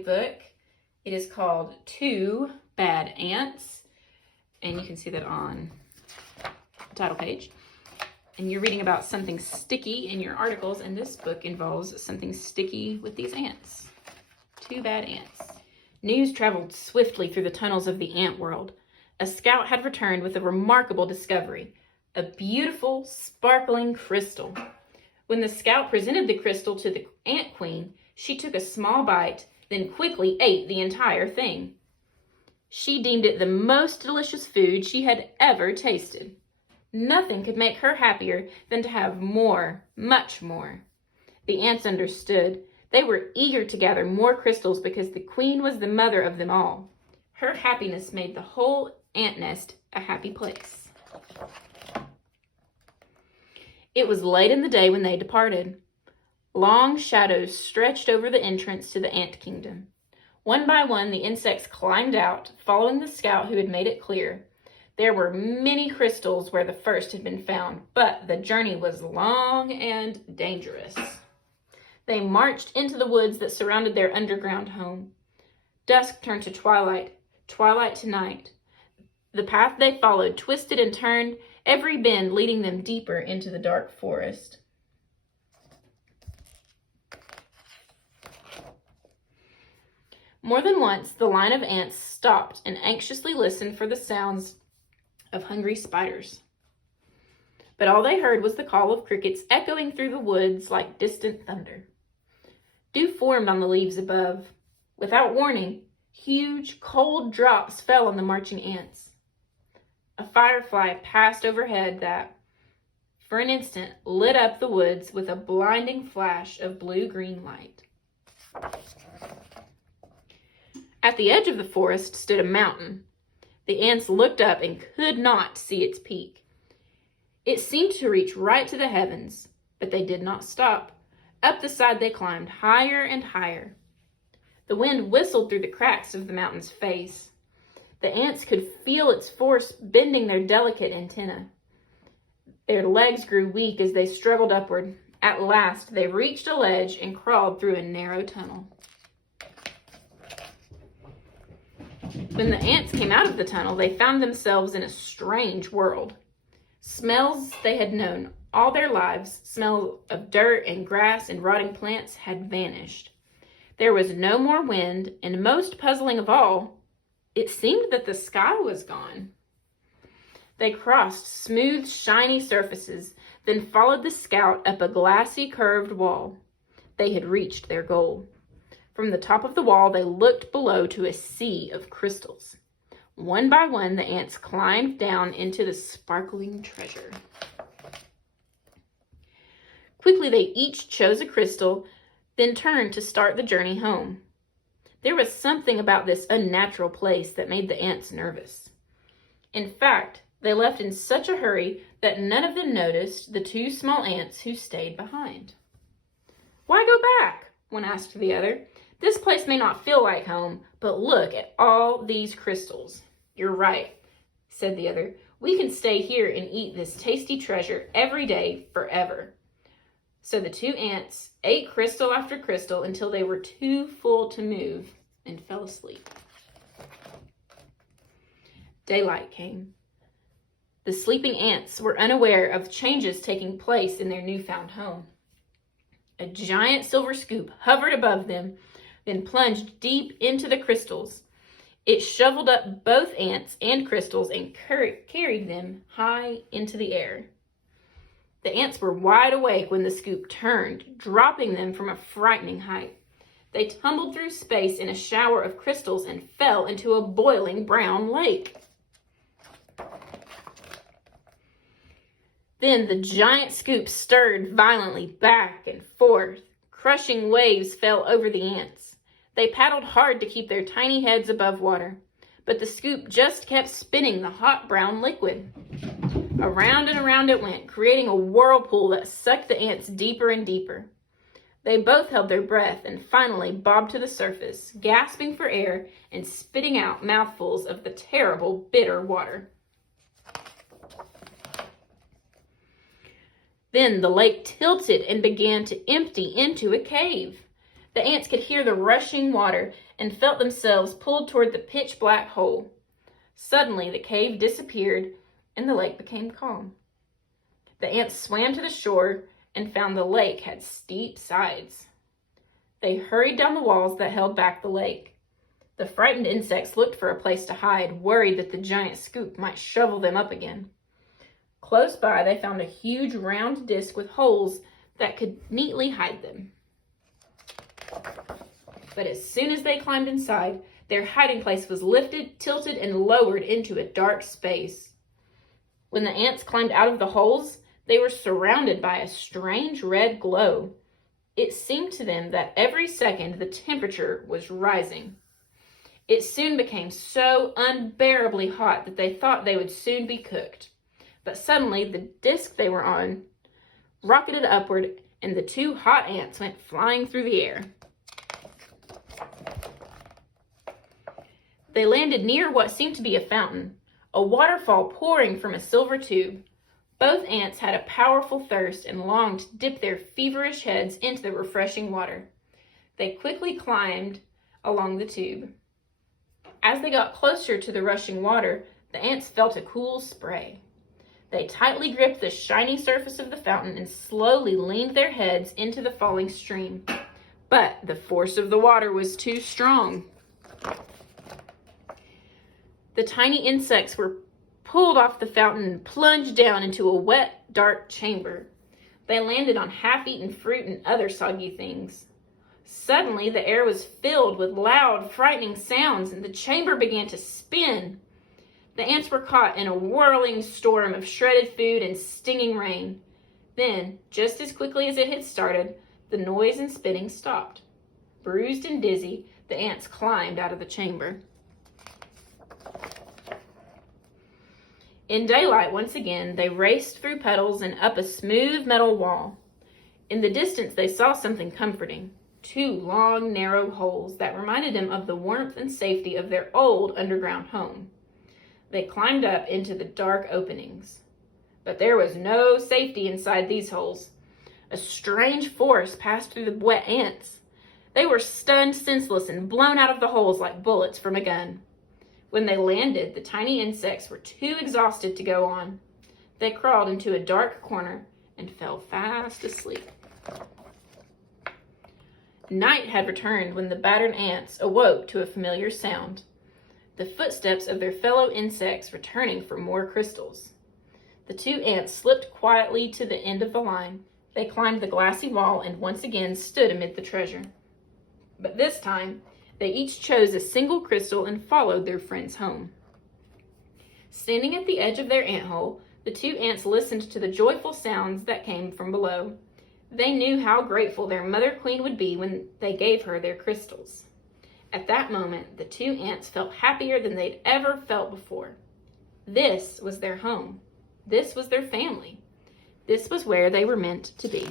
new book. It is called Two Bad Ants, and you can see that on the title page. And you're reading about something sticky in your articles, and this book involves something sticky with these ants. Two bad ants. News traveled swiftly through the tunnels of the ant world. A scout had returned with a remarkable discovery, a beautiful, sparkling crystal. When the scout presented the crystal to the ant queen, she took a small bite, then quickly ate the entire thing. She deemed it the most delicious food she had ever tasted. Nothing could make her happier than to have more, much more. The ants understood. They were eager to gather more crystals because the queen was the mother of them all. Her happiness made the whole ant nest a happy place. It was late in the day when they departed. Long shadows stretched over the entrance to the ant kingdom. One by one, the insects climbed out, following the scout who had made it clear. There were many crystals where the first had been found, but the journey was long and dangerous. They marched into the woods that surrounded their underground home. Dusk turned to twilight, twilight to night. The path they followed twisted and turned, every bend leading them deeper into the dark forest. More than once, the line of ants stopped and anxiously listened for the sounds of hungry spiders. But all they heard was the call of crickets echoing through the woods like distant thunder. Dew formed on the leaves above. Without warning, huge, cold drops fell on the marching ants. A firefly passed overhead that, for an instant, lit up the woods with a blinding flash of blue-green light. At the edge of the forest stood a mountain. The ants looked up and could not see its peak. It seemed to reach right to the heavens, but they did not stop. Up the side they climbed, higher and higher. The wind whistled through the cracks of the mountain's face. The ants could feel its force bending their delicate antennae. Their legs grew weak as they struggled upward. At last, they reached a ledge and crawled through a narrow tunnel. When the ants came out of the tunnel, they found themselves in a strange world. Smells they had known all their lives, smells of dirt and grass and rotting plants, had vanished. There was no more wind, and most puzzling of all, it seemed that the sky was gone. They crossed smooth, shiny surfaces, then followed the scout up a glassy, curved wall. They had reached their goal. From the top of the wall, they looked below to a sea of crystals. One by one, the ants climbed down into the sparkling treasure. Quickly, they each chose a crystal, then turned to start the journey home. There was something about this unnatural place that made the ants nervous. In fact, they left in such a hurry that none of them noticed the two small ants who stayed behind. "Why go back?" one asked the other. "This place may not feel like home, but look at all these crystals." "You're right," said the other. "We can stay here and eat this tasty treasure every day forever." So the two ants ate crystal after crystal until they were too full to move and fell asleep. Daylight came. The sleeping ants were unaware of changes taking place in their newfound home. A giant silver scoop hovered above them, then plunged deep into the crystals. It shoveled up both ants and crystals and carried them high into the air. The ants were wide awake when the scoop turned, dropping them from a frightening height. They tumbled through space in a shower of crystals and fell into a boiling brown lake. Then the giant scoop stirred violently back and forth. Crushing waves fell over the ants. They paddled hard to keep their tiny heads above water, but the scoop just kept spinning the hot brown liquid. Around and around it went, creating a whirlpool that sucked the ants deeper and deeper. They both held their breath and finally bobbed to the surface, gasping for air and spitting out mouthfuls of the terrible, bitter water. Then the lake tilted and began to empty into a cave. The ants could hear the rushing water and felt themselves pulled toward the pitch-black hole. Suddenly, the cave disappeared and the lake became calm. The ants swam to the shore and found the lake had steep sides. They hurried down the walls that held back the lake. The frightened insects looked for a place to hide, worried that the giant scoop might shovel them up again. Close by, they found a huge round disc with holes that could neatly hide them. But as soon as they climbed inside, their hiding place was lifted, tilted, and lowered into a dark space. When the ants climbed out of the holes, they were surrounded by a strange red glow. It seemed to them that every second the temperature was rising. It soon became so unbearably hot that they thought they would soon be cooked. But suddenly the disc they were on rocketed upward, and the two hot ants went flying through the air. They landed near what seemed to be a fountain, a waterfall pouring from a silver tube. Both ants had a powerful thirst and longed to dip their feverish heads into the refreshing water. They quickly climbed along the tube. As they got closer to the rushing water, the ants felt a cool spray. They tightly gripped the shiny surface of the fountain and slowly leaned their heads into the falling stream. But the force of the water was too strong. The tiny insects were pulled off the fountain and plunged down into a wet, dark chamber. They landed on half-eaten fruit and other soggy things. Suddenly, the air was filled with loud, frightening sounds, and the chamber began to spin. The ants were caught in a whirling storm of shredded food and stinging rain. Then, just as quickly as it had started, the noise and spinning stopped. Bruised and dizzy, the ants climbed out of the chamber. In daylight, once again, they raced through puddles and up a smooth metal wall. In the distance, they saw something comforting. Two long, narrow holes that reminded them of the warmth and safety of their old underground home. They climbed up into the dark openings. But there was no safety inside these holes. A strange force passed through the wet ants. They were stunned senseless and blown out of the holes like bullets from a gun. When they landed, the tiny insects were too exhausted to go on. They crawled into a dark corner and fell fast asleep. Night had returned when the battered ants awoke to a familiar sound. The footsteps of their fellow insects returning for more crystals. The two ants slipped quietly to the end of the line. They climbed the glassy wall and once again stood amid the treasure. But this time, they each chose a single crystal and followed their friends home. Standing at the edge of their ant hole, the two ants listened to the joyful sounds that came from below. They knew how grateful their mother queen would be when they gave her their crystals. At that moment, the two ants felt happier than they'd ever felt before. This was their home. This was their family. This was where they were meant to be.